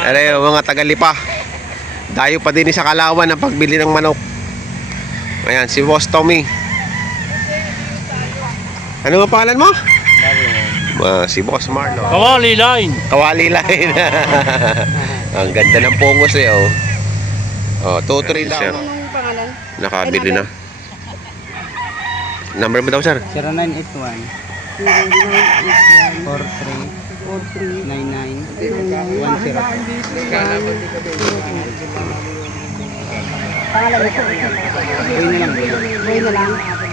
Ano yung mga taga-lipa. Dayo pa din sa Kalawan ang pagbili ng manok. Ayan, si Boss Tommy. Ano ang pangalan mo? Si Boss Marlon. Kawali line. Kawali line. Ang ganda ng pungos eh, oh. Oh, 2-3 daw. Anong pangalan? Nakabili na. Number mo daw, sir? 0981 43 99 Pangalan nito. Boy na lang.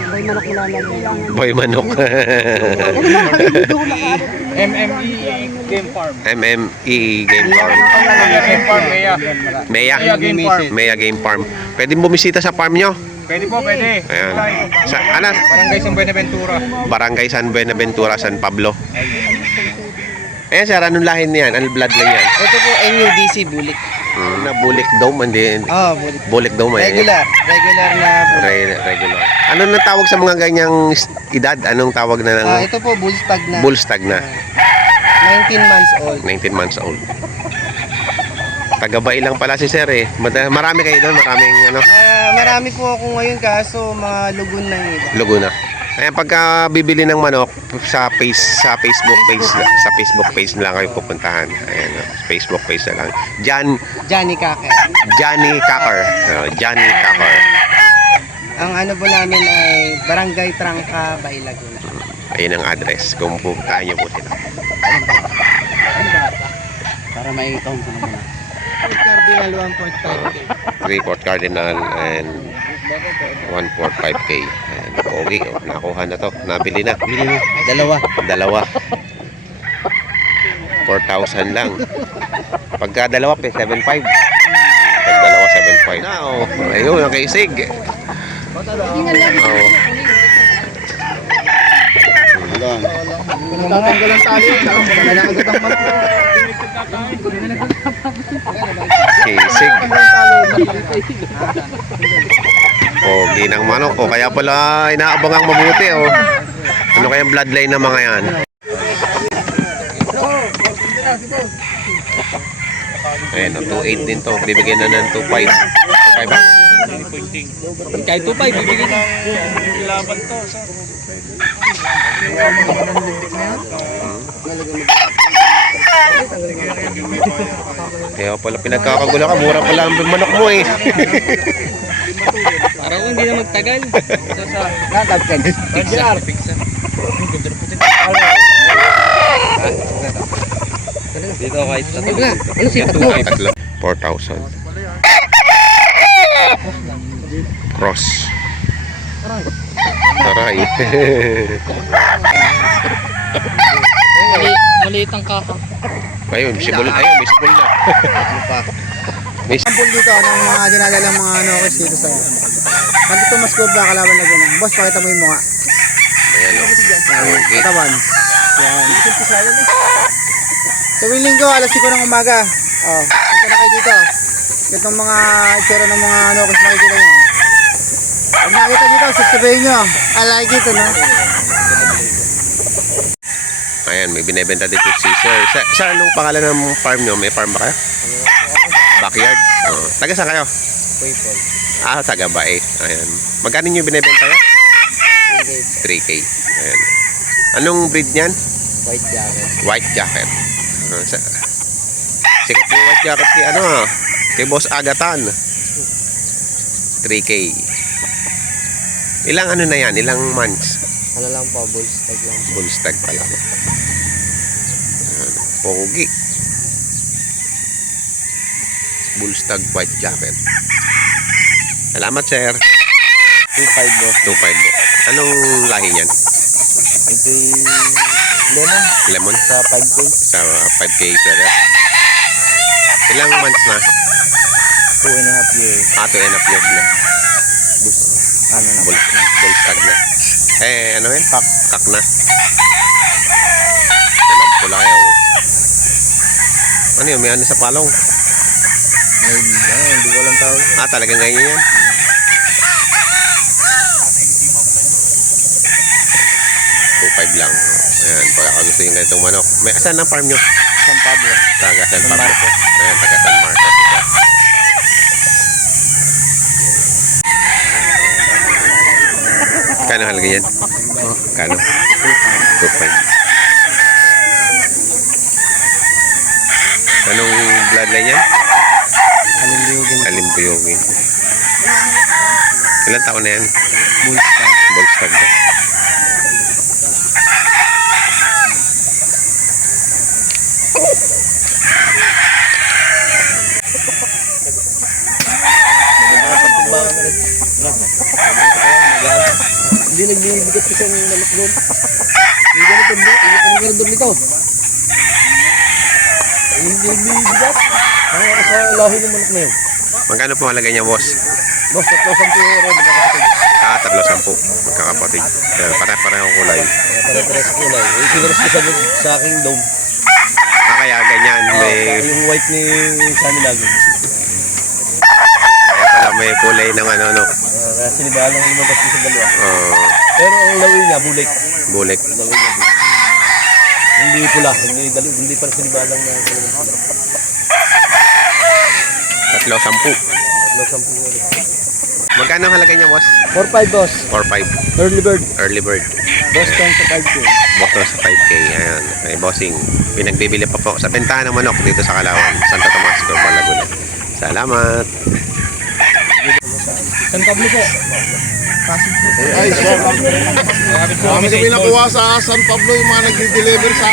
Boy manok mo lang. Boy Manok. MME Game Farm. MME Game Farm. Game Farm, Mea. Mea. Game Farm. Mea Game Farm. Pwede bumisita sa farm nyo. Pwede po, pwede. Ayan. Ano? Barangay San Buenaventura. Barangay San Buenaventura, San Pablo. Ayan, sir. Anong lahin niyan? Anong bloodline yan? Ito po NUDC bulik. Na Bulik Dome. Hindi. Oh, bulik. Bulik Dome. Ayan. Regular na bulik. Regular. Ano na tawag sa mga ganyang edad? Anong tawag na? Ito po bullstag na. Bullstag na. 19 months old. 19 months old. Taga-Bay lang pala si sir eh. Marami kayo doon, maraming ano, Marami po ako ngayon kaso mga lugon lang iba. Laguna. Ayan, pagka bibili ng manok sa Facebook page na lang kayo pupuntahan. Ayan, Facebook page na lang. Johnny Kake. Johnny Kakar. Johnny Kakar. Ang ano po namin ay Barangay Trangka, Bay Laguna. Ayun ang address kung pupuntahan niyo po sila. Para mai-count ko naman. Cardinal 1.5K. 3-4 Cardinal and 145K. Ayan, okay. Oh, nakuha na to. Nabili na. Dalawa. 4,000 lang. Pagka dalawa, 7,500. Pag dalawa, 7,500. Now, ayun, nakaisig. Oh. Tatanggal ang tali. Kisig. Pogi ng manok ko. Kaya pala inaabang ang mabuti oh. Ano kayang bloodline ng mga yan? Ayan, 2.8 din to. Bibigyan na ng 2.5. 2.5 ba? Kahit 2.5, bibigyan ng laban to. Kaya pala pinagkakagulo ka. Mura pala ang manok mo eh. Para kung hindi na magtagal. Dito kahit Tatlo. 4,000. Cross. Taray. Maliit ang kaka. Ayun, may sibol na. May Sample dito ng mga dinadalang mga nokes dito sa. Pag ito mas kurba kalaban na ganun. Boss, pakita mo yung mukha. Ayan o. Okay. Katawan. Yan. Tuwing linggo, alas 5 ng umaga. Oh, punta na kayo dito. Itong mga itsura ng mga nokes makikita nyo. Pag nakita dito, sasabihin nyo, I like it, ano? Ayan, may binibenta dito si Sir. Sir, anong pangalan ng farm nyo? May farm ba kayo? Backyard? Oh. Taga saan kayo? Taga-Bay. Ayan. Magkano nyo binibenta yun? 3K. Ayan. Anong breed niyan? White jacket. White jacket. Sikat yung white jacket kay Boss Agatan. 3K. Ilang ano na yan? Ilang months? Ano lang po, bullstag lang. Bullstag pala. Ayan. Pogi. Bullstag white jacket. Salamat, sir. 2.5 boss. 2.5 po. Anong lahi niyan? Ito lemon Lemon? sa 5K. Sa 5K, sir. Ilang months na? 2.5 years. 2.5 years na. Ano na? Bullstag na. Ano yun? Kak na. Alam ko lang yun. Ano yun? May ano sa palong? Hindi ko lang tawag. Talagang ganyan yan? 2.5 lang. Ayan, pagkakagusto yung ganitong manok. Saan ang farm nyo? San Pablo. Taga San San Pablo. Marcos. Ayan, taga San Marcos ito. Kano halaga yan? Kano? 2.5. Anong bloodline yan? Alimbiyugin. Alimbuyogin. Ilan taon na yan? Bullstag. Volkswagen na. Hindi nagbibigat ko siyang lalak doon. Hindi ganito ang gardor nito. Hindi nagbibigat. Sa lahi ng manok na yun. Magkano po halaga niya, boss? Boss, 3,000 euro magkakapatid. 310. Magkakapatid. Ayan, pare-parehong kulay. Pare-pare sa kulay. Sinaras ko sa aking dome. Kaya ganyan. May, Yung white ni Sunny Lago. kaya pala may kulay ng ano. Kaya sinibalang lumabas ko sa dalawa. Pero ang lawi niya, bulik. Bulik. Lawi niya, bulik. Hindi pula. Hindi pa sinibalang na. 310. 3,000 euro. Magkano halaga niya, boss? 4,500 boss. 4.5. Early bird. Early bird. Boston sa 5K. Boston sa 5K. Ayan. May bossing. Pinagbibili pa po sa bentahan ng manok dito sa Calauan. Santo Tomas, Corpal, Laguna. Salamat. San Pablo po. Ay, sir. Kami kami nakuha sa San Pablo yung mga nagde-deliver sa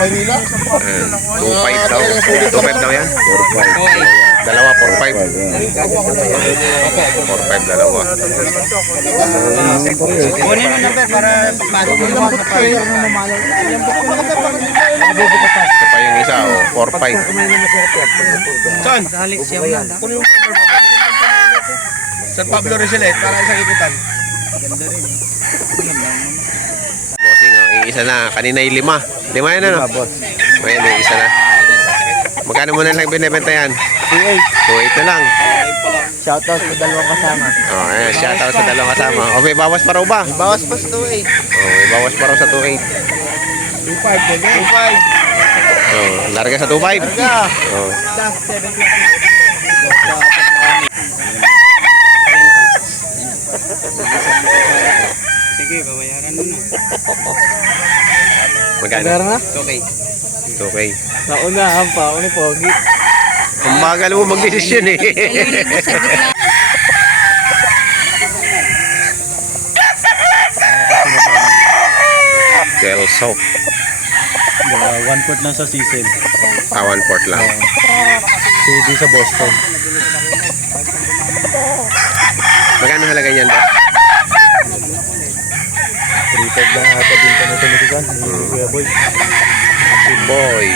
Maynila. Ayan. 2.5 daw. 2.5 daw yan? 4.5. Dalawa, 4.5. 4.5 dalawa. Kunin mo number para pasok mo naman sa file. Ito pa yung isa, 4.5. Saan? Kunin mo number mo. San Pablo Rizal para isang ikutan. Bossing, isa na. Kanina yung 5. 5 yan, ano? Ayan, yung isa na. Magkano mo na lang binibenta yan? 2,800. 2.8 na lang. Shoutout sa dalawang kasama. Oh, ayan, shoutout sa dalawang kasama. O, may bawas pa raw ba? Bawas pa sa 2.8. Oh, may bawas pa raw sa 2.8. 2.5. 2.5. Oh, larga sa 2.5. Oh. Sige, babayaran mo na. Magkano? na? Okay. 2K. Naunahan pa. Ano pogi? Ang bagal mo mag-desisyon eh. Kelso. 1/4 lang sa Cecil. 1/4 lang. CD sa Boston. Magkano halaga niyan ba? 3,500 lang ata din pa nito nito kan. Kuya Boy. Boy.